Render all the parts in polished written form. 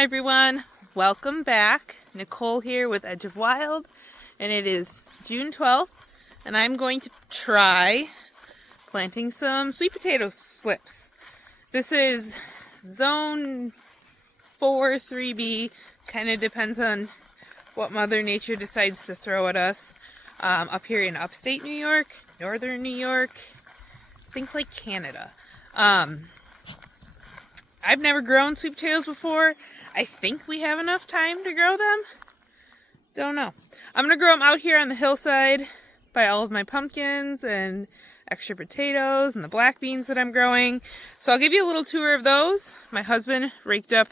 Hi everyone, welcome back. Nicole here with Edge of Wild, and it is June 12th, and I'm going to try planting some sweet potato slips. This is zone 4, 3B, kind of depends on what Mother Nature decides to throw at us. Up here in upstate New York, northern New York, think like Canada. I've never grown sweet potatoes before. I think we have enough time to grow them. Don't know. I'm going to grow them out here on the hillside by all of my pumpkins and extra potatoes and the black beans that I'm growing. So I'll give you a little tour of those. My husband raked up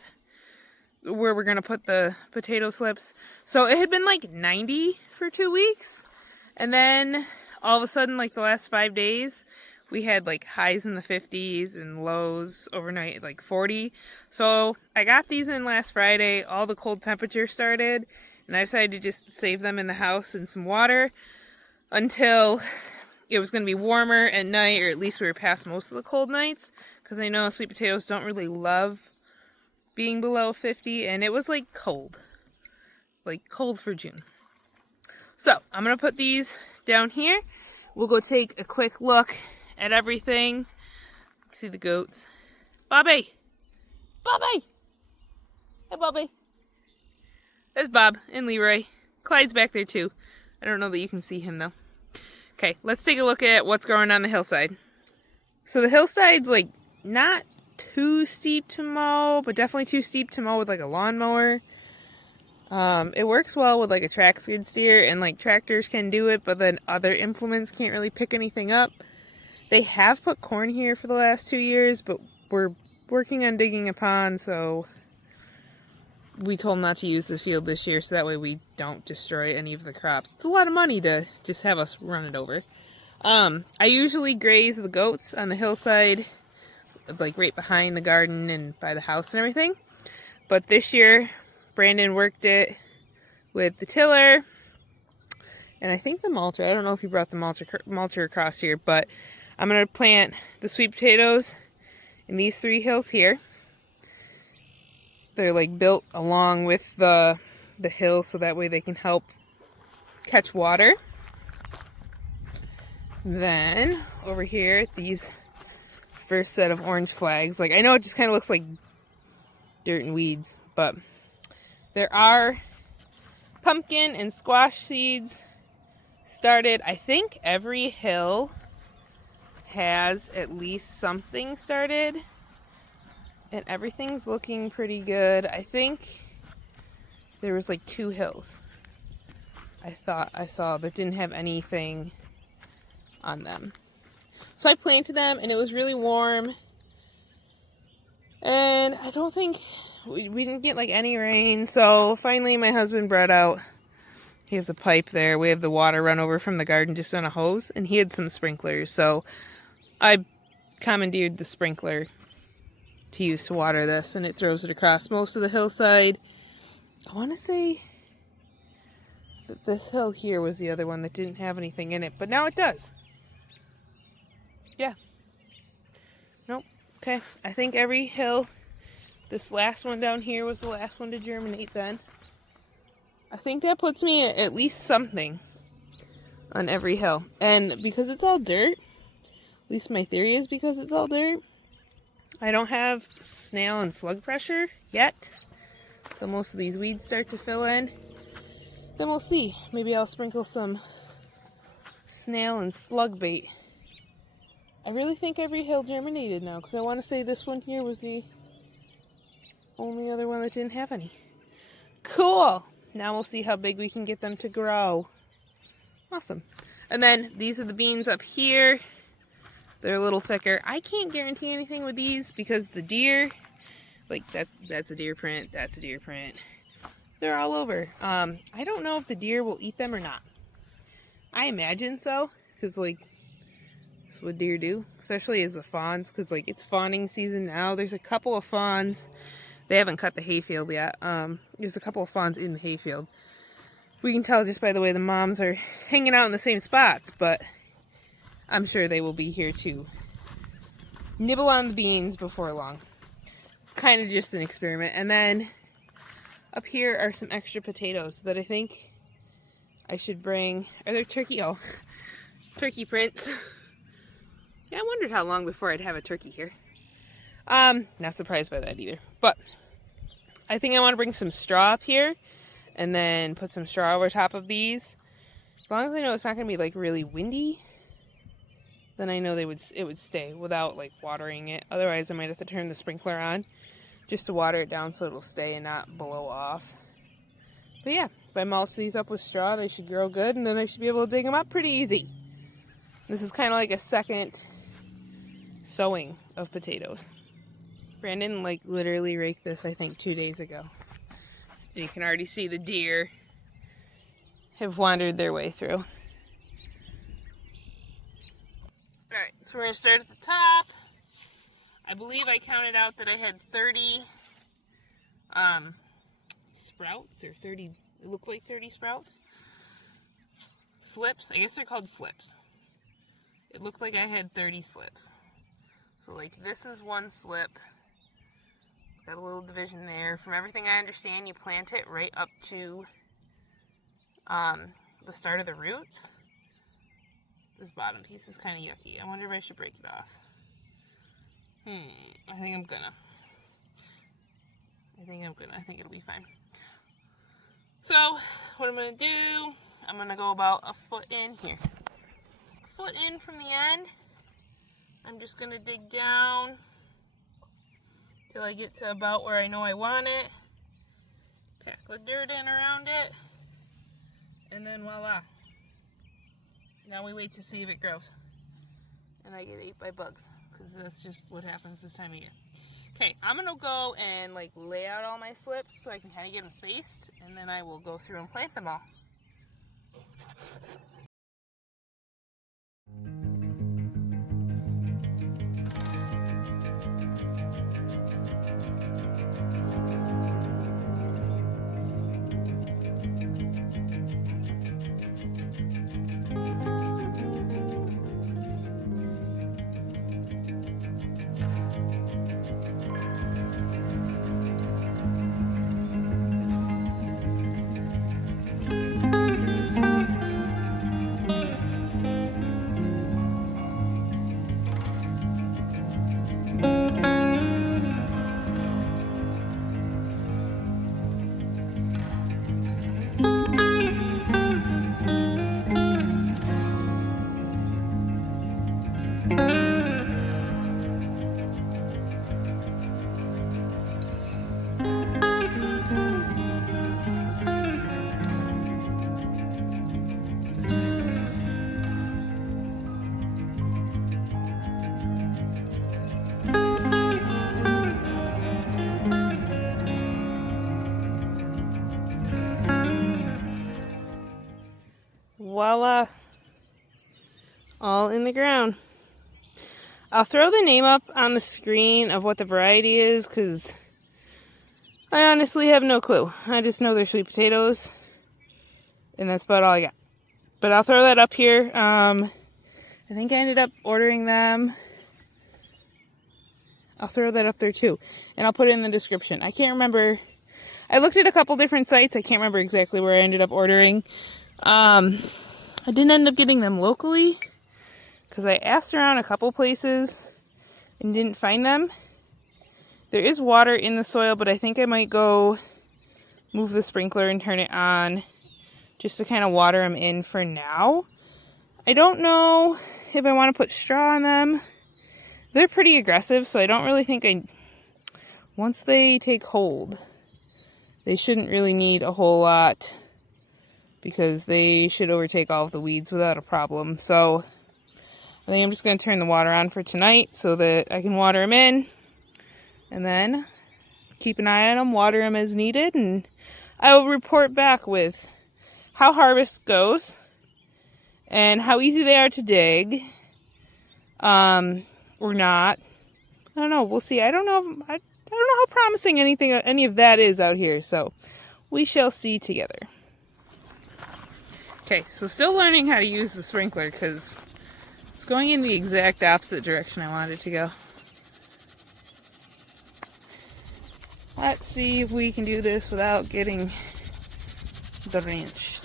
where we're going to put the potato slips. So it had been like 90 for 2 weeks. And then all of a sudden, like the last 5 days, we had like highs in the 50s and lows overnight like 40. So I got these in last Friday. All the cold temperatures started, and I decided to just save them in the house in some water until it was going to be warmer at night, or at least we were past most of the cold nights, because I know sweet potatoes don't really love being below 50, and it was like cold for June. So I'm going to put these down here. We'll go take a quick look at everything. See the goats. Bobby! Bobby! Hey, Bobby. There's Bob and Leroy. Clyde's back there too. I don't know that you can see him though. Okay, let's take a look at what's growing on the hillside. So the hillside's like not too steep to mow, but definitely too steep to mow with like a lawnmower. It works well with like a track skid steer, and like tractors can do it, but then other implements can't really pick anything up. They have put corn here for the last 2 years, but we're working on digging a pond, so we told them not to use the field this year, so that way we don't destroy any of the crops. It's a lot of money to just have us run it over. I usually graze the goats on the hillside, like right behind the garden and by the house and everything. But this year, Brandon worked it with the tiller, and I think the mulcher. I don't know if he brought the mulcher across here, but I'm going to plant the sweet potatoes in these 3 hills here. They're like built along with the hill, so that way they can help catch water. Then over here, these first set of orange flags. Like, I know it just kind of looks like dirt and weeds, but there are pumpkin and squash seeds started. I think every hill has at least something started, and everything's looking pretty good. I think there was like 2 hills I thought I saw that didn't have anything on them. So I planted them, and it was really warm, and I don't think we didn't get like any rain. So finally my husband brought out, he has a pipe there. We have the water run over from the garden just on a hose, and he had some sprinklers, so I commandeered the sprinkler to use to water this, and it throws it across most of the hillside. I want to say that this hill here was the other one that didn't have anything in it, but now it does. Yeah. Nope. Okay. I think every hill, this last one down here was the last one to germinate then. I think that puts me at least something on every hill. And because it's all dirt, at least my theory is because it's all dirt, I don't have snail and slug pressure yet. So most of these weeds start to fill in. Then we'll see. Maybe I'll sprinkle some snail and slug bait. I really think every hill germinated now, because I want to say this one here was the only other one that didn't have any. Cool! Now we'll see how big we can get them to grow. Awesome. And then these are the beans up here. They're a little thicker. I can't guarantee anything with these because the deer, like that's a deer print, that's a deer print. They're all over. I don't know if the deer will eat them or not. I imagine so, because like that's what deer do, especially as the fawns, because like it's fawning season now. There's a couple of fawns. They haven't cut the hayfield yet. There's a couple of fawns in the hayfield. We can tell just by the way the moms are hanging out in the same spots, but I'm sure they will be here to nibble on the beans before long. Kind of just an experiment. And then Up here are some extra potatoes that I think I should bring. Are there turkey? Oh, turkey prints. Yeah, I wondered how long before I'd have a turkey here. Not surprised by that either. But I think I want to bring some straw up here and then put some straw over top of these. As long as I know it's not going to be like really windy, then I know it would stay without like watering it. Otherwise I might have to turn the sprinkler on just to water it down so it'll stay and not blow off. But yeah, if I mulch these up with straw, they should grow good, and then I should be able to dig them up pretty easy. This is kind of like a second sowing of potatoes. Brandon like literally raked this, I think, 2 days ago. And you can already see the deer have wandered their way through. Alright, so we're going to start at the top. I believe I counted out that I had 30 sprouts, or 30, it looked like 30 sprouts. Slips, I guess they're called slips. It looked like I had 30 slips. So like this is one slip. It's got a little division there. From everything I understand, you plant it right up to the start of the roots. This bottom piece is kind of yucky. I wonder if I should break it off. I think I'm gonna. I think it'll be fine. So, what I'm gonna do, I'm gonna go about a foot in here. Foot in from the end. I'm just gonna dig down till I get to about where I know I want it. Pack the dirt in around it. And then voila. Now we wait to see if it grows. And I get ate by bugs, because that's just what happens this time of year. Okay, I'm going to go and like lay out all my slips so I can kind of get them spaced, and then I will go through and plant them all. Voila, all in the ground. I'll throw the name up on the screen of what the variety is, because I honestly have no clue. I just know they're sweet potatoes, and that's about all I got. But I'll throw that up here. I think I ended up ordering them. I'll throw that up there too, and I'll put it in the description. I can't remember. I looked at a couple different sites. I can't remember exactly where I ended up ordering. I didn't end up getting them locally because I asked around a couple places and didn't find them. There is water in the soil, but I think I might go move the sprinkler and turn it on just to kind of water them in for now. I don't know if I want to put straw on them. They're pretty aggressive, so I don't really think once they take hold, they shouldn't really need a whole lot, because they should overtake all of the weeds without a problem. So I think I'm just going to turn the water on for tonight so that I can water them in, and then keep an eye on them, water them as needed, and I will report back with how harvest goes and how easy they are to dig, or not. I don't know. We'll see. I don't know how promising any of that is out here, so we shall see together. Okay, so still learning how to use the sprinkler because it's going in the exact opposite direction I wanted it to go. Let's see if we can do this without getting drenched.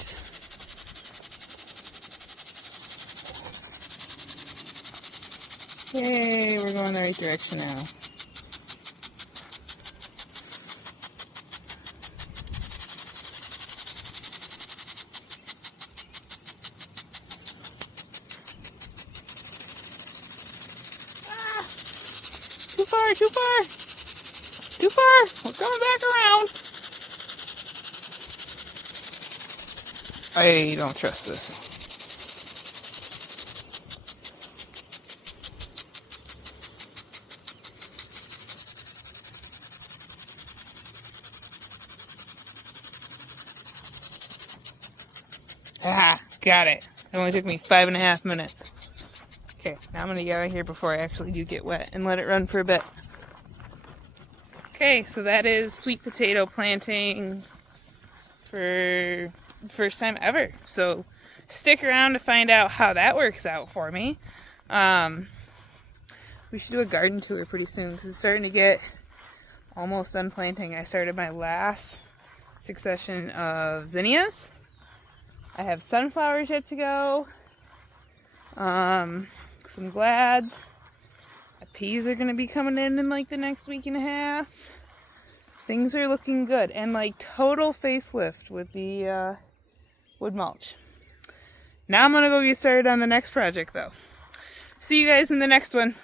Yay, we're going the right direction now. Ah! Too far, too far! Too far! We're coming back around! I don't trust this. Ah, got it. It only took me 5.5 minutes. Okay, now I'm gonna get out of here before I actually do get wet and let it run for a bit. Okay, so that is sweet potato planting for first time ever. So stick around to find out how that works out for me. We should do a garden tour pretty soon because it's starting to get almost done planting. I started my last succession of zinnias. I have sunflowers yet to go. Some glads. The peas are going to be coming in like the next week and a half. Things are looking good. And like total facelift with the wood mulch. Now I'm going to go get started on the next project though. See you guys in the next one.